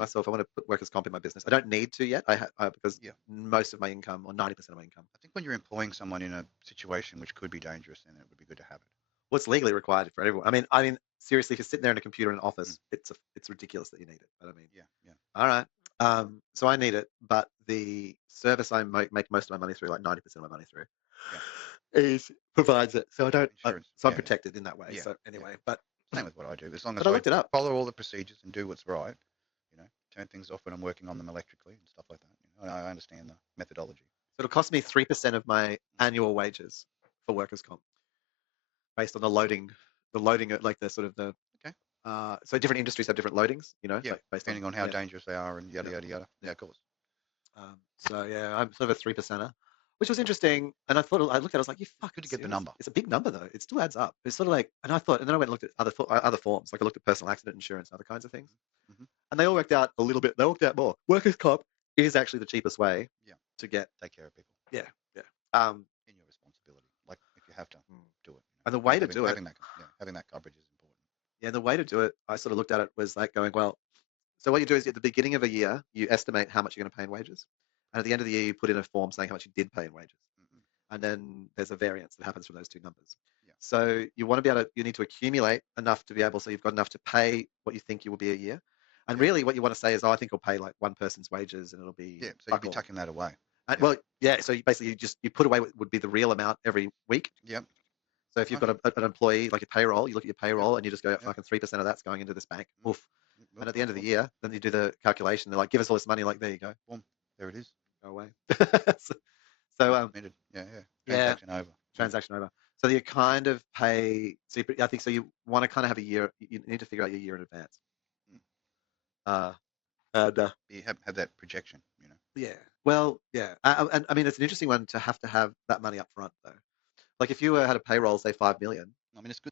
to myself, I want to put workers' comp in my business. I don't need to yet. Because Yeah. most of my income, or 90% of my income, I think when you're employing someone in a situation which could be dangerous, then it would be good to have it. what's legally required for everyone. I mean, seriously, if you're sitting there in a computer in an Mm. office, it's ridiculous that you need it. But I mean, Yeah, yeah, all right. So I need it, but the service I make most of my money through, like 90% of my money through, yeah. is provides it. So I don't. Insurance. So I'm Yeah, yeah, protected in that way. yeah, So yeah. anyway, but Same with what I do. As long as but I I looked it up. follow all the procedures and do what's right, turn things off when I'm working on them electrically and stuff like that. I understand the methodology. So it'll cost me 3% of my annual wages for workers' comp, based on the loading, like the sort of the. Okay. So different industries have different loadings, Yeah, like based depending on how yeah. dangerous they are and yada Yeah. yada yada. Yeah, of course. So yeah, I'm sort of a 3%er, which was interesting. And I looked at it, I was like, you Good fucking to get the serious? number. It's a big number though. It still adds up. It's sort of like, and then I went and looked at other forms. Like I looked at personal accident insurance and other kinds of things, Mm-hmm. and they all worked out a little bit. They worked out more. Workers' comp is actually the cheapest way Yeah, to get. take care of people Yeah, yeah. Um, in your responsibility. Like if you have to do it, and the way to do it, having that coverage is important. yeah, the way to do it, I sort of looked at it was like going, well, so what you do is at the beginning of a year, you estimate how much you're going to pay in wages, and at the end of the year, you put in a form saying how much you did pay in wages. Mm-hmm. And then there's a variance that happens from those two numbers. Yeah. So you need to accumulate enough to be able, so you've got enough to pay what you think you will be a year. And Yeah. really what you want to say is, oh, I think I'll pay like one person's wages and it'll be Yeah, so you'd be tucking that away. And, Yeah. well, yeah, so you put away what would be the real amount every week. Yep. So if you've got an employee, like your payroll, you look at your payroll and you just go, Yep. fucking 3% of that's going into this bank. Oof. Well, And at the end of the year, then you do the calculation. They're like, give us all this money. Like, there you go. boom, there it is. Go away. so Committed. Yeah, yeah. yeah, Transaction over. transaction over. So you kind of pay. So I think so. You want to kind of have a year. You need to figure out your year in advance. Mm. Uh, and You have that projection. yeah. Well, yeah. And I mean, it's an interesting one to have that money up front, though. Like if you had a payroll, say 5 million, I mean, it's good